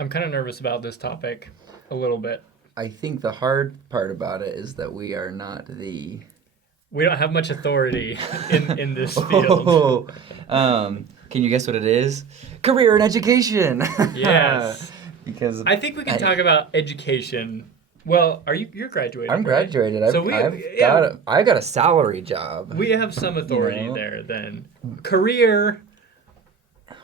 I'm kind of nervous about this topic a little bit. I think the hard part about it is that we are not the. We don't have much authority in this field. Oh, can you guess what it is? Career and education. Yes. Because I think we can talk about education. Well, you're graduated, I'm right? graduated. I've, So I got a salary job. we have some authority You know? there then. Career,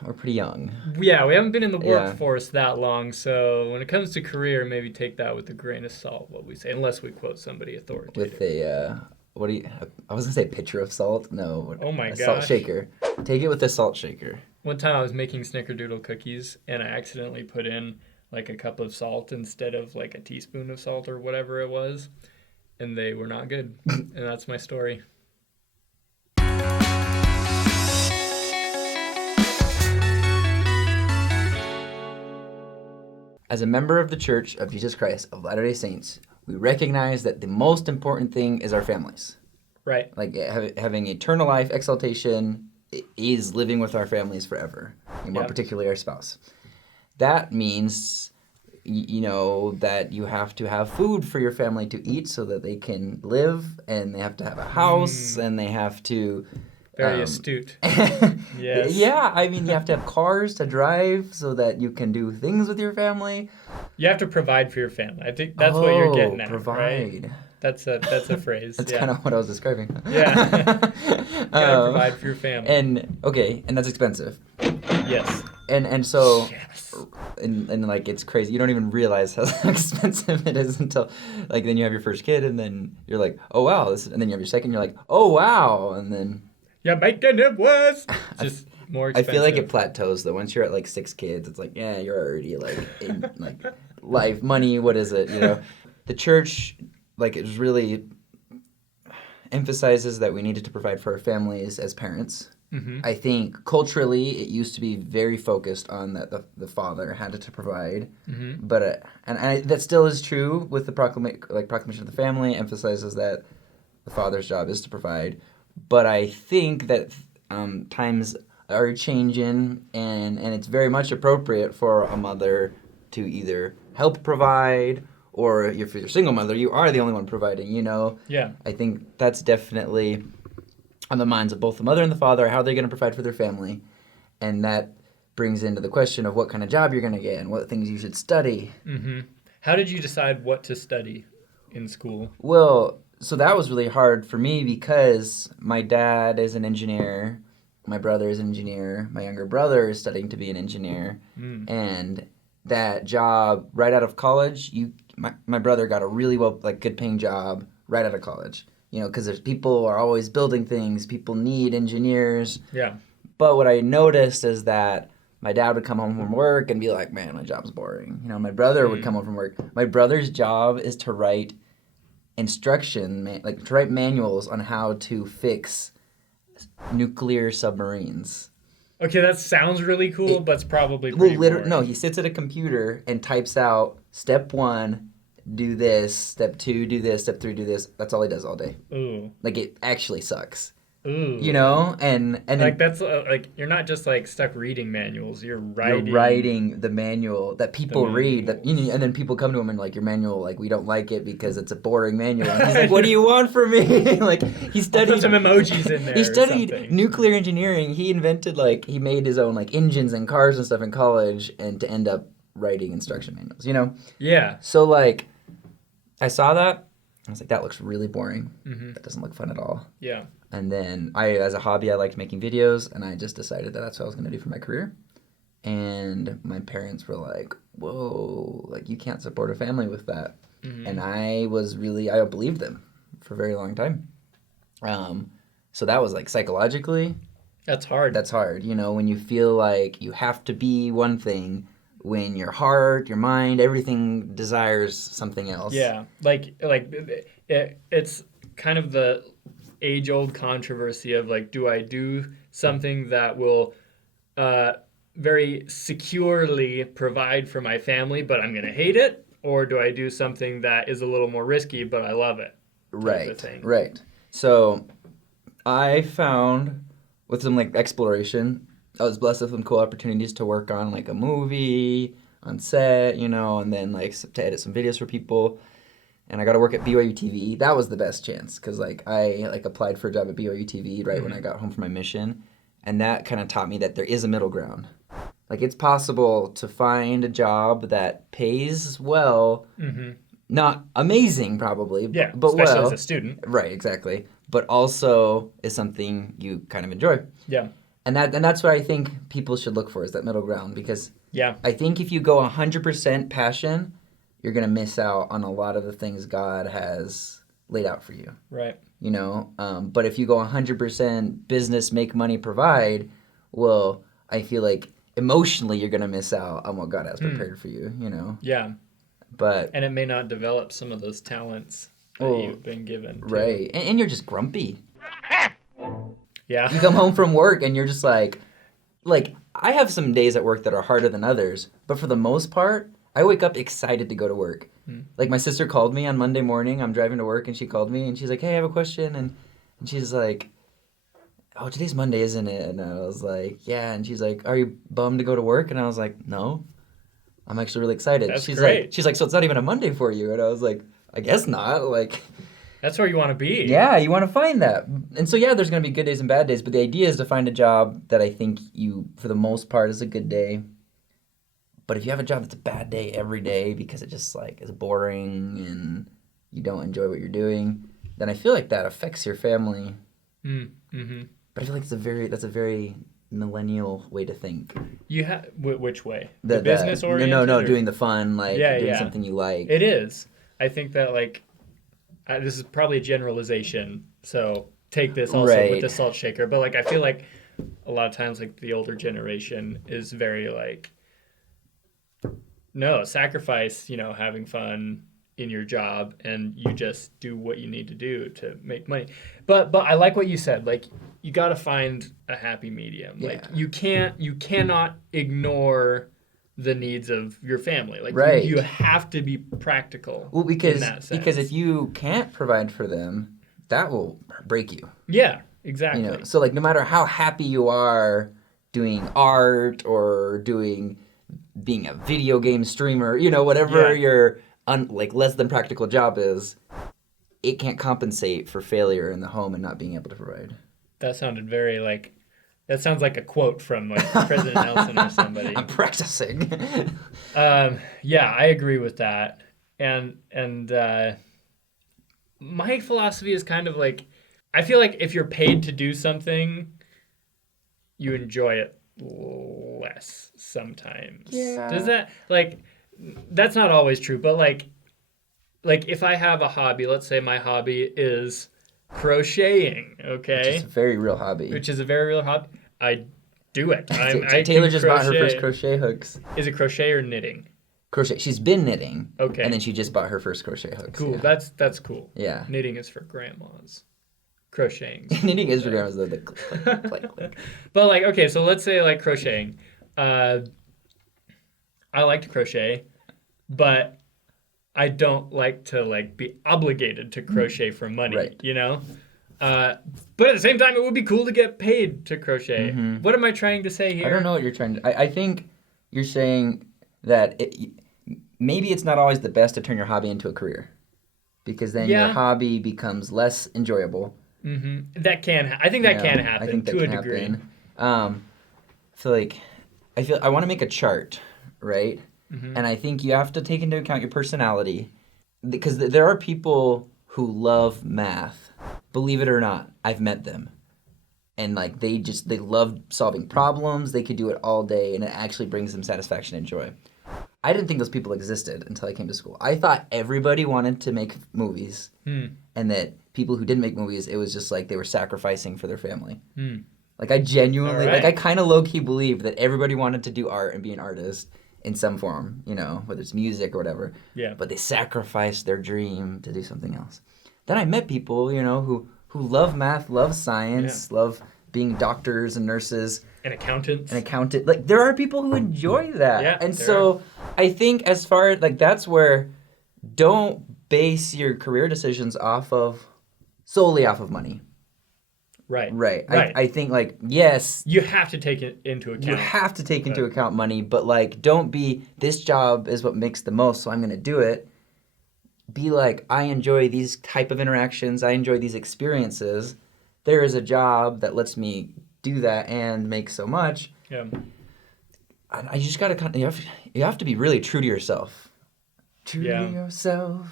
We're pretty young. yeah, we haven't been in the Yeah. workforce that long, so when it comes to career, maybe take that with a grain of salt, what we say, unless we quote somebody authoritative. With a what do you? I was gonna say pitcher of salt. No. Oh my a salt gosh. shaker. Take it with a salt shaker. One time I was making snickerdoodle cookies and I accidentally put in like a cup of salt instead of like a teaspoon of salt or whatever it was, and they were not good. And that's my story. As a member of the Church of Jesus Christ of Latter-day Saints, we recognize that the most important thing is our families. Right. Like having eternal life, exaltation, is living with our families forever, and more Yep. particularly our spouse. That means, that you have to have food for your family to eat so that they can live, and they have to have a house, and they have to... Very astute. Yes. Yeah, I mean, you have to have cars to drive so that you can do things with your family. You have to provide for your family. I think that's what you're getting at, provide. right? That's a phrase. That's yeah. kind of what I was describing. Yeah. You gotta provide for your family. And that's expensive. Yes. And so Yes. and like it's crazy. You don't even realize how expensive it is until like then you have your first kid and then you're like, oh wow, and then you have your second, you're like, oh wow, and then You're making it worse. Just more I expensive. feel like it plateaus though. Once you're at like 6 kids, it's like, yeah, you're already like in like life, money, what is it, The church, like, it really emphasizes that we needed to provide for our families as parents. Mm-hmm. I think culturally it used to be very focused on that the father had to provide, but that still is true with the proclamation of the family emphasizes that the father's job is to provide. But I think that times are changing, and it's very much appropriate for a mother to either help provide, or if you're a single mother, you are the only one providing, Yeah. I think that's definitely on the minds of both the mother and the father, how they're going to provide for their family. And that brings into the question of what kind of job you're going to get and what things you should study. Mm-hmm. How did you decide what to study in school? Well, so that was really hard for me because my dad is an engineer, my brother is an engineer, my younger brother is studying to be an engineer, and that job right out of college, my brother got a really good paying job right out of college. Because there's people are always building things, people need engineers. Yeah. But what I noticed is that my dad would come home from work and be like, man, my job's boring. My brother would come home from work. My brother's job is to write to write manuals on how to fix nuclear submarines. Okay, that sounds really cool, but it's probably pretty boring. No, he sits at a computer and types out step 1, do this, step 2, do this, step 3, do this. That's all he does all day. Ooh. Like, it actually sucks. Ooh. And then like that's you're not just like stuck reading manuals. You're you're writing the manual that people read. And then people come to him and like, your manual, like, we don't like it because it's a boring manual. And he's like, what do you want from me? Like, he studied. Put some emojis in there. He or studied something. nuclear engineering. He invented he made his own engines and cars and stuff in college, and to end up writing instruction manuals. Yeah. So I saw that. I was like, that looks really boring. Mm-hmm. That doesn't look fun at all. Yeah. And then as a hobby, I liked making videos, and I just decided that that's what I was going to do for my career. And my parents were like, whoa, you can't support a family with that. Mm-hmm. And I believed them for a very long time. So that was psychologically. That's hard. That's hard. When you feel like you have to be one thing, when your heart, your mind, everything desires something else. Yeah. It's kind of the age-old controversy of do I do something that will very securely provide for my family, but I'm going to hate it, or do I do something that is a little more risky, but I love it? Right. So I found with some exploration, I was blessed with some cool opportunities to work on a movie, on set, you know, and then like to edit some videos for people. And I got to work at BYU TV. That was the best chance because like I like applied for a job at BYU TV right when I got home from my mission, and that kind of taught me that there is a middle ground. Like it's possible to find a job that pays well, not amazing probably, Yeah, but especially well. as a student. Right, exactly. But also is something you kind of enjoy. Yeah. And that's what I think people should look for is that middle ground because Yeah. I think if you go 100% passion, you're going to miss out on a lot of the things God has laid out for you. Right. You know, but if you go 100% business, make money, provide, well, I feel like emotionally you're going to miss out on what God has prepared for you, you know? Yeah. But And it may not develop some of those talents that you've been given. Too. Right. And you're just grumpy. Yeah. You come home from work and you're just like I have some days at work that are harder than others, but for the most part, I wake up excited to go to work. Like my sister called me on Monday morning. I'm driving to work and she called me and she's like, "Hey, I have a question." And she's like, "Oh, today's Monday, isn't it?" And I was like, "Yeah." And she's like, "Are you bummed to go to work?" And I was like, "No. I'm actually really excited." That's she's great. like, "So it's not even a Monday for you?" And I was like, "I guess not." Like That's where you want to be. yeah, you want to find that. And so, yeah, there's going to be good days and bad days, but the idea is to find a job that I think you, for the most part, is a good day. But if you have a job that's a bad day every day because it just, like, is boring and you don't enjoy what you're doing, then I feel like that affects your family. Mm-hmm. But I feel like that's a very millennial way to think. You have which way? The business oriented? No, doing the fun, like, doing something you like. It is. I think that, like, this is probably a generalization, so take this also with the salt shaker. But like, I feel like a lot of times, like the older generation is very like, no, sacrifice, you know, having fun in your job, and you just do what you need to do to make money. But I like what you said. Like, you got to find a happy medium. Yeah. Like, you cannot ignore the needs of your family. Like, right. you have to be practical. Well, in that sense. because if you can't provide for them, that will break you. Yeah, exactly. You know, so like no matter how happy you are doing art or being a video game streamer, you know, whatever your like less than practical job is, it can't compensate for failure in the home and not being able to provide. That sounded very like. That sounds like a quote from like President Nelson or somebody. I'm practicing. Yeah, I agree with that. And my philosophy is kind of like, I feel like if you're paid to do something, you enjoy it less sometimes. Yeah. Does that, like, that's not always true, but like if I have a hobby, let's say my hobby is crocheting, okay? Which is a very real hobby. I do it. Taylor just bought her first crochet hooks. Is it crochet or knitting? Crochet. She's been knitting. Okay. And then she just bought her first crochet hooks. Cool. Yeah. That's cool. Yeah. Knitting is for grandmas. Crocheting. Knitting is for grandmas, though. The click. But like, okay, so let's say like crocheting. I like to crochet, but I don't like to like be obligated to crochet for money. Right. You know. But at the same time, it would be cool to get paid to crochet. Mm-hmm. What am I trying to say here? I don't know what you're trying to... I think you're saying that maybe it's not always the best to turn your hobby into a career. Because then your hobby becomes less enjoyable. Mm-hmm. I think that can happen. I think that to can a degree. Happen. I want to make a chart, right? Mm-hmm. And I think you have to take into account your personality. Because there are people who love math. Believe it or not, I've met them. And like they love solving problems. They could do it all day and it actually brings them satisfaction and joy. I didn't think those people existed until I came to school. I thought everybody wanted to make movies and that people who didn't make movies, it was just like they were sacrificing for their family. Like I genuinely, like I kind of low-key believed that everybody wanted to do art and be an artist in some form, you know, whether it's music or whatever. Yeah. But they sacrificed their dream to do something else. Then I met people, you know, who love math, love science, love being doctors and nurses. And accountants. Like, there are people who enjoy that. Yeah, and so I think as far as, like, that's where don't base your career decisions solely off of money. Right. Right. Right. I think, like, yes, You have to take it into account. you have to take into account money, but, like, don't be, this job is what makes the most, so I'm going to do it. Be like, I enjoy these type of interactions. I enjoy these experiences. There is a job that lets me do that and make so much. Yeah. I just got to, you have to be really true to yourself. True Yeah. to yourself.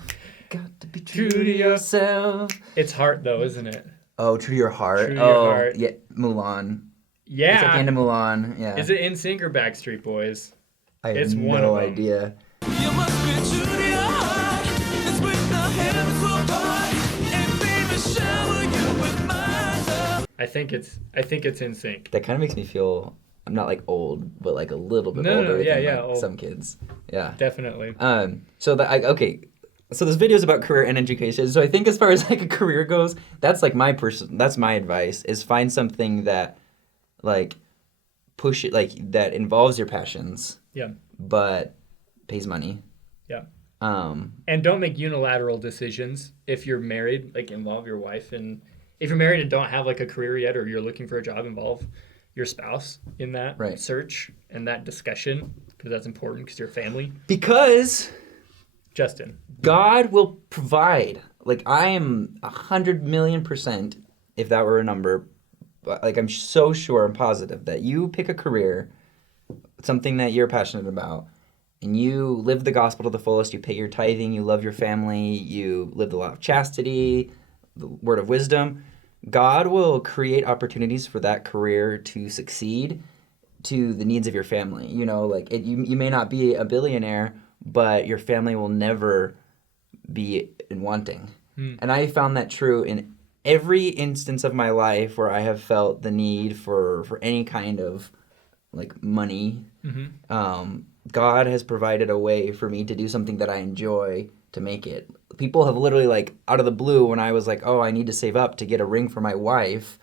Got to be true to yourself. It's heart, though, isn't it? Oh, true to your heart. True to your heart. Yeah, Mulan. Yeah. It's at the end of Mulan. Yeah. Is it NSYNC or Backstreet Boys? I have It's one no of them. idea. You must be true to your heart. Let's break the heavens apart and baby shower you with my love. I think it's NSYNC. That kind of makes me feel, I'm not like old, but like a little bit No, older yeah, than yeah, like old. some kids. Yeah. Definitely. So okay. So this video is about career and education. So I think as far as like a career goes, that's like that's my advice is find something that like push it, like that involves your passions, Yeah. but pays money. Yeah. Um, And don't make unilateral decisions if you're married. Like involve your wife, and if you're married and don't have like a career yet, or you're looking for a job, involve your spouse in that Right. search and that discussion because that's important because you're family. because Justin. God will provide. Like I am 100,000,000%, if that were a number, but like I'm so sure and positive that you pick a career, something that you're passionate about, and you live the gospel to the fullest. You pay your tithing. You love your family. You live the law of chastity, the word of wisdom. God will create opportunities for that career to succeed to the needs of your family. You know, like you may not be a billionaire, but your family will never be in wanting. And I found that true in every instance of my life where I have felt the need for any kind of like money. God has provided a way for me to do something that I enjoy to make it. People have literally like out of the blue when I was like, oh, I need to save up to get a ring for my wife.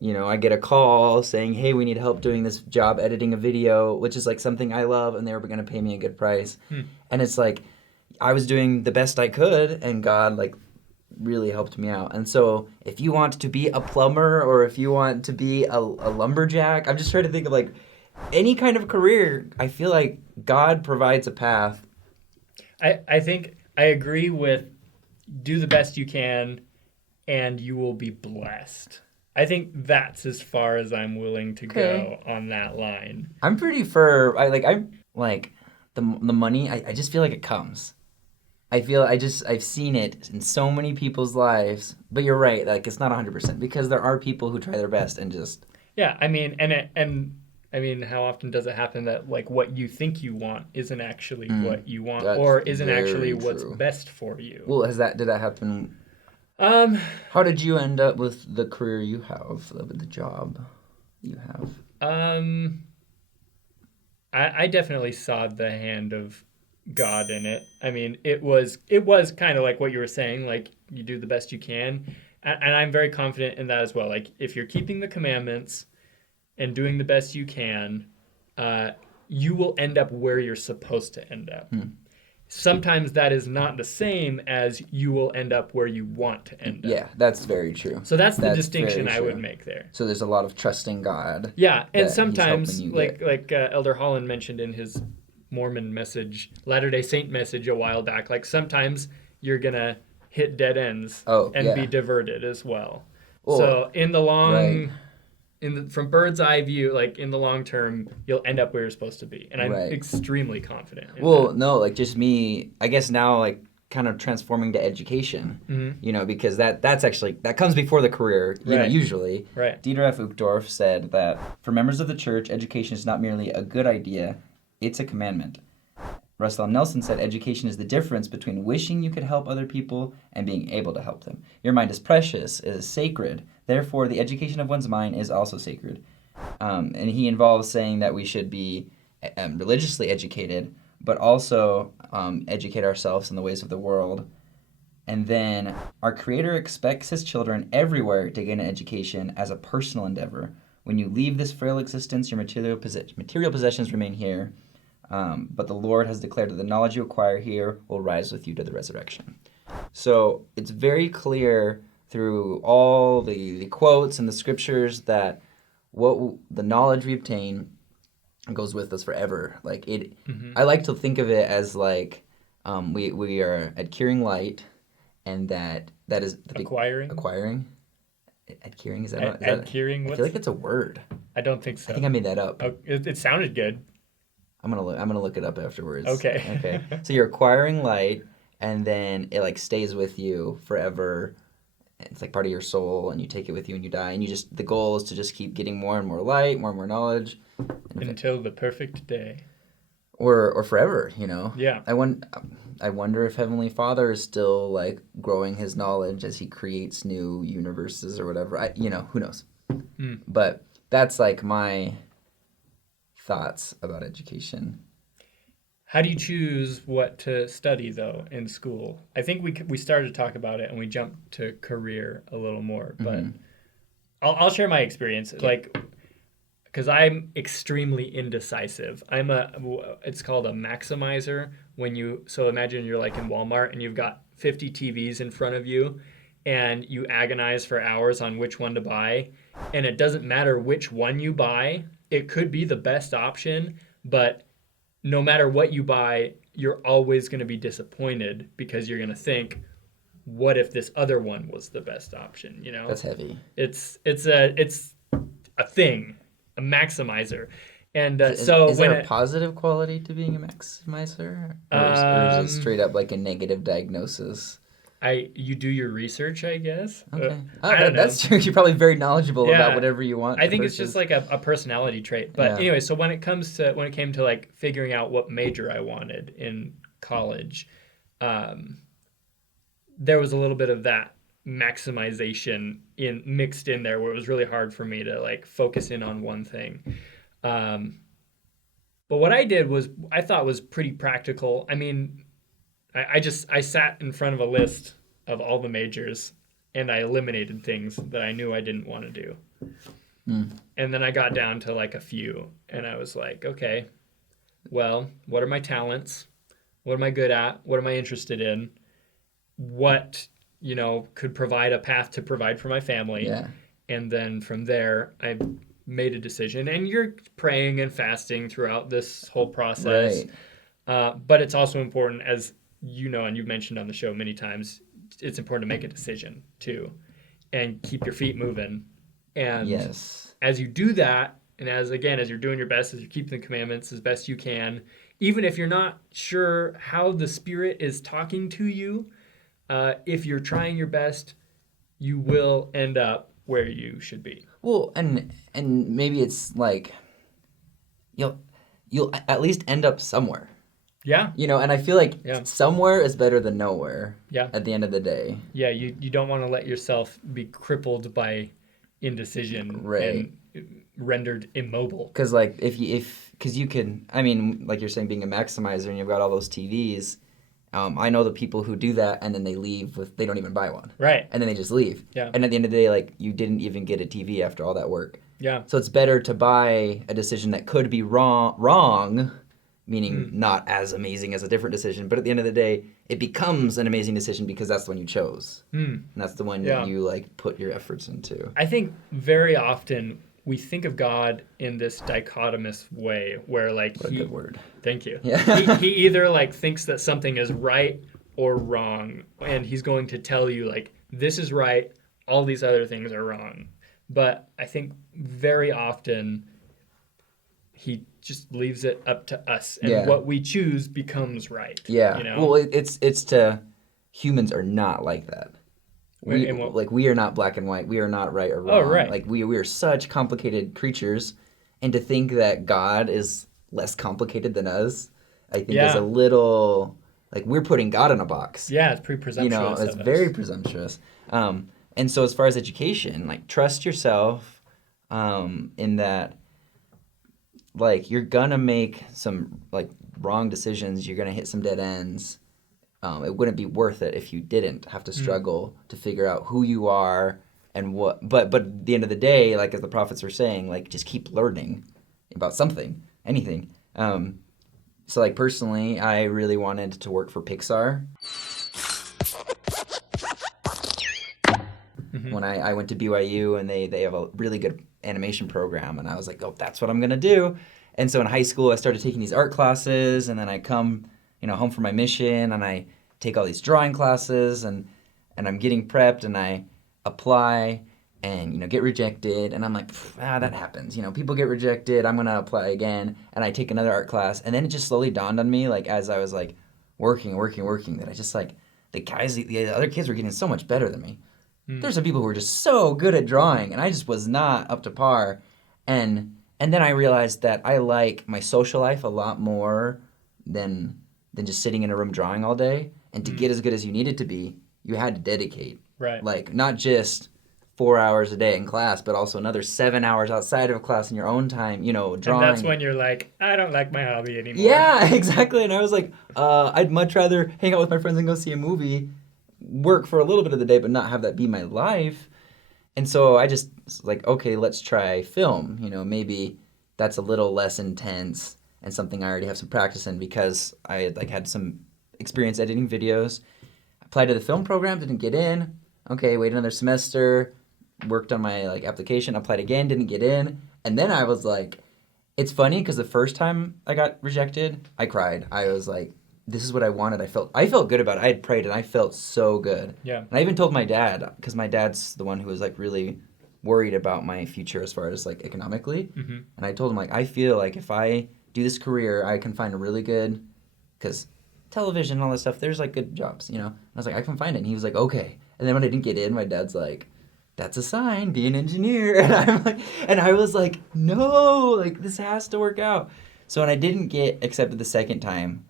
You know, I get a call saying, hey, we need help doing this job editing a video, which is like something I love, and they were going to pay me a good price. And it's like, I was doing the best I could, and God like really helped me out. And so if you want to be a plumber or if you want to be a lumberjack, I'm just trying to think of like any kind of career. I feel like God provides a path. I think I agree with do the best you can and you will be blessed. I think that's as far as I'm willing to go on that line. I'm pretty for I'm like the money. I just feel like it comes. I've seen it in so many people's lives. But you're right, like it's not 100% because there are people who try their best and just Yeah, I mean, I mean, how often does it happen that like what you think you want isn't actually what you want, That's or isn't actually very what's true. best for you? Well, did that happen? How did you end up with the career you have, with the job you have? I definitely saw the hand of God in it. I mean, it was kind of like what you were saying, like you do the best you can, and I'm very confident in that as well. Like if you're keeping the commandments and doing the best you can, you will end up where you're supposed to end up. Sometimes that is not the same as you will end up where you want to end up. Yeah, that's very true. So that's the That's distinction very I would true. make there. So there's a lot of trusting God. Yeah, that and he's sometimes, helping you like Elder Holland mentioned in his Mormon message, Latter-day Saint message a while back, like sometimes you're going to hit dead ends and be diverted as well. So in the long... Right. From bird's eye view, like in the long term, you'll end up where you're supposed to be, and I'm Right. extremely confident. In Well, that. no, like just me, I guess now like kind of transforming to education, you know, because that's actually, that comes before the career, you know, Right. usually. Right. Dieter F. Uchtdorf said that for members of the church, education is not merely a good idea, it's a commandment. Russell M. Nelson said education is the difference between wishing you could help other people and being able to help them. Your mind is precious, it is sacred. Therefore, the education of one's mind is also sacred. And he involves saying that we should be religiously educated, but also educate ourselves in the ways of the world. And then our Creator expects His children everywhere to gain an education as a personal endeavor. When you leave this frail existence, your material possessions remain here. But the Lord has declared that the knowledge you acquire here will rise with you to the resurrection. So it's very clear through all the quotes and the scriptures that the knowledge we obtain goes with us forever. Like it, I like to think of it as like we are adhering light, and that is the acquiring. Adhering, is that adhering? I feel like it's a word. I don't think so. I think I made that up. Oh, it sounded good. I'm gonna look it up afterwards. Okay. Okay. So you're acquiring light, and then it like stays with you forever. It's like part of your soul, and you take it with you when you die. And the goal is to just keep getting more and more light, more and more knowledge, until the perfect day. Or forever, you know. Yeah. I wonder if Heavenly Father is still like growing his knowledge as he creates new universes or whatever. Who knows? But that's like my thoughts about education. How do you choose what to study though in school? I think we started to talk about it and we jumped to career a little more, but I'll share my experience. Okay. Like, because I'm extremely indecisive. It's called a maximizer. So imagine you're like in Walmart and you've got 50 TVs in front of you and you agonize for hours on which one to buy. And it doesn't matter which one you buy. It could be the best option, but no matter what you buy, you're always going to be disappointed because you're going to think, what if this other one was the best option? You know, that's heavy. It's a thing, a maximizer. And is there a positive quality to being a maximizer, or is it straight up like a negative diagnosis? You do your research, I guess. Okay, that's true. You're probably very knowledgeable about whatever you want. I think it's just like a personality trait. But anyway, so when it came to like figuring out what major I wanted in college, there was a little bit of that maximization mixed in there, where it was really hard for me to like focus in on one thing. But what I did I thought was pretty practical. I mean, I sat in front of a list of all the majors and I eliminated things that I knew I didn't want to do. And then I got down to like a few and I was like, okay, well, what are my talents? What am I good at? What am I interested in? What, could provide a path to provide for my family. Yeah. And then from there, I made a decision. And you're praying and fasting throughout this whole process. Right. But it's also important, as you know, and you've mentioned on the show many times, it's important to make a decision too and keep your feet moving. And yes, as you do that, and as you're doing your best, as you're keeping the commandments as best you can, even if you're not sure how the Spirit is talking to you, if you're trying your best, you will end up where you should be. Well, and maybe it's like you'll at least end up somewhere. Yeah. And I feel like somewhere is better than nowhere. Yeah. At the end of the day. Yeah, you don't want to let yourself be crippled by indecision, right, and rendered immobile. Because like because you can, I mean, like you're saying, being a maximizer and you've got all those TVs. I know the people who do that and then they leave they don't even buy one. Right. And then they just leave. Yeah. And at the end of the day, like you didn't even get a TV after all that work. Yeah. So it's better to buy a decision that could be wrong, meaning not as amazing as a different decision, but at the end of the day, it becomes an amazing decision because that's the one you chose. And that's the one you like put your efforts into. I think very often we think of God in this dichotomous way where like what a good word. Thank you. Yeah. he either like thinks that something is right or wrong, and he's going to tell you like this is right, all these other things are wrong. But I think very often he just leaves it up to us, and what we choose becomes right. Yeah. Well, it's humans are not like that. We are not black and white. We are not right or wrong. Oh, right. Like we are such complicated creatures, and to think that God is less complicated than us, I think is a little like we're putting God in a box. Yeah, it's pretty presumptuous. It's very presumptuous. And so as far as education, like trust yourself, in that, like you're gonna make some like wrong decisions. You're gonna hit some dead ends. It wouldn't be worth it if you didn't have to struggle to figure out who you are and what. But at the end of the day, like as the prophets were saying, like just keep learning about something, anything. So like personally, I really wanted to work for Pixar. when I went to BYU, and they have a really good animation program, and I was like, oh, that's what I'm gonna do. And so in high school, I started taking these art classes, and then I come, home from my mission, and I take all these drawing classes, and I'm getting prepped, and I apply, and get rejected, and I'm like, that happens. People get rejected. I'm gonna apply again, and I take another art class, and then it just slowly dawned on me, like as I was like working, that I just like the other kids were getting so much better than me. There's some people who were just so good at drawing, and I just was not up to par, and then I realized that I like my social life a lot more than just sitting in a room drawing all day. And to get as good as you needed to be, you had to dedicate. Right. Like, not just 4 hours a day in class, but also another 7 hours outside of class in your own time, drawing. And that's when you're like, I don't like my hobby anymore. Yeah, exactly. And I was like, I'd much rather hang out with my friends and go see a movie, work for a little bit of the day, but not have that be my life. And so I just was like, okay, let's try film. Maybe that's a little less intense and something I already have some practice in, because I had some experience editing videos. Applied to the film program, didn't get in. Okay, wait another semester, worked on my application, applied again, didn't get in. And then I was like, it's funny because the first time I got rejected, I cried. I was like, this is what I wanted. I felt good about it. I had prayed, and I felt so good. Yeah. And I even told my dad, because my dad's the one who was really worried about my future as far as economically. Mm-hmm. And I told him I feel like if I do this career, I can find a really good, because television and all this stuff, there's good jobs, And I was like, I can find it. And he was like, okay. And then when I didn't get in, my dad's like, that's a sign, be an engineer. And I was like, no, this has to work out. So when I didn't get accepted the second time,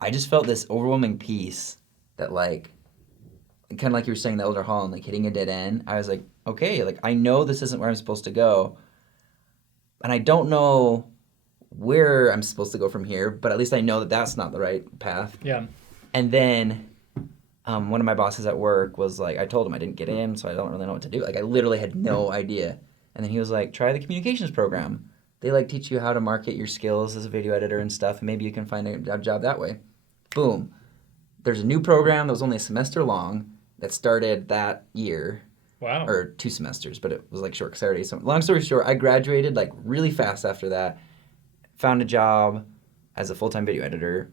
I just felt this overwhelming peace that kind of like you were saying, the Elder Hall, and hitting a dead end. I was like, okay, I know this isn't where I'm supposed to go. And I don't know where I'm supposed to go from here, but at least I know that that's not the right path. Yeah. And then one of my bosses at work was like, I told him I didn't get in, so I don't really know what to do. I literally had no idea. And then he was like, try the communications program. They teach you how to market your skills as a video editor and stuff, and maybe you can find a job that way. Boom. There's a new program that was only a semester long that started that year. Wow. Or 2 semesters, but it was short Saturday. So long story short, I graduated really fast after that. Found a job as a full-time video editor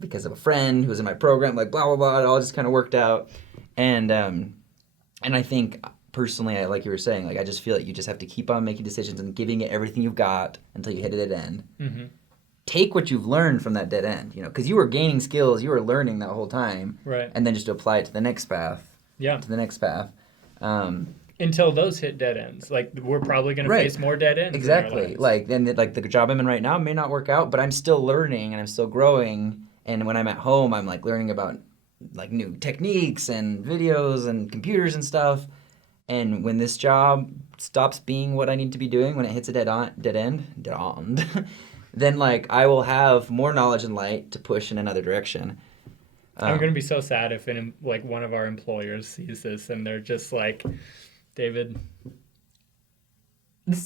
because of a friend who was in my program, blah, blah, blah. It all just kind of worked out. And I think, personally, like you were saying, I just feel like you just have to keep on making decisions and giving it everything you've got until you hit a dead end. Mm-hmm. Take what you've learned from that dead end, because you were gaining skills, you were learning that whole time. Right. And then just to apply it to the next path. Yeah. To the next path. Until those hit dead ends. We're probably going to face more dead ends. Exactly. Then the job I'm in right now may not work out, but I'm still learning and I'm still growing. And when I'm at home, I'm learning about new techniques and videos and computers and stuff. And when this job stops being what I need to be doing, when it hits a dead end, then I will have more knowledge and light to push in another direction. I'm going to be so sad if one of our employers sees this and they're just like, David,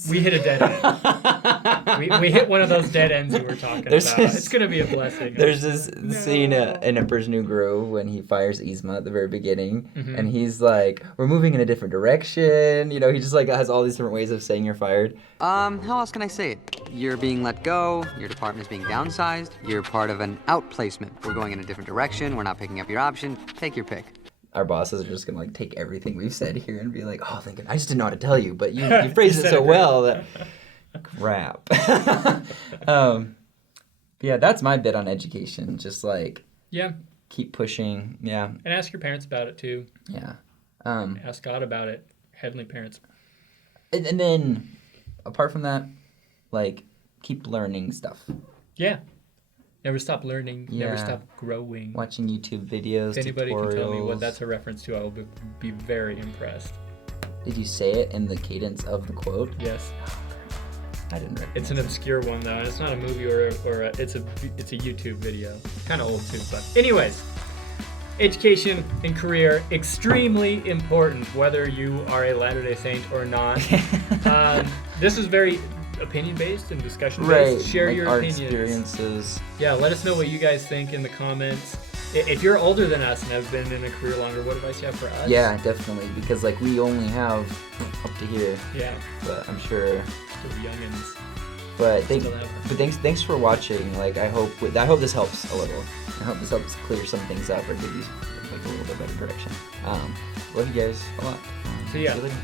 we hit a dead end. we hit one of those dead ends you were talking about. It's going to be a blessing. There's this scene in Emperor's New Groove when he fires Yzma at the very beginning, and he's like, we're moving in a different direction. He just has all these different ways of saying you're fired. How else can I say it? You're being let go, your department is being downsized, you're part of an outplacement. We're going in a different direction, we're not picking up your option, take your pick. Our bosses are just gonna take everything we've said here and be like, oh, thank God, I just didn't know how to tell you, but you phrased it so well that crap. Yeah, that's my bit on education. Just keep pushing. Yeah. And ask your parents about it too. Yeah. Ask God about it. Heavenly parents. And then apart from that, keep learning stuff. Yeah. Never stop learning. Yeah. Never stop growing. Watching YouTube videos, If anybody tutorials. can tell me what that's a reference to, I will be very impressed. Did you say it in the cadence of the quote? Yes. I didn't recognize It's an obscure one though. It's not a movie it's a YouTube video. Kind of old too, but anyways. Education and career, extremely important, whether you are a Latter-day Saint or not. This is very opinion-based and discussion-based. Right. Share your our opinions. experiences. Yeah, let us know what you guys think in the comments. if you're older than us and have been in a career longer, what advice do you have for us? Yeah, definitely, because like we only have up to here, Yeah. but I'm sure. Still youngins. But Still have. thanks for watching. Like I hope this helps a little. I hope this helps clear some things up or give you like a little bit better direction. Love you guys a lot. See ya. See you later.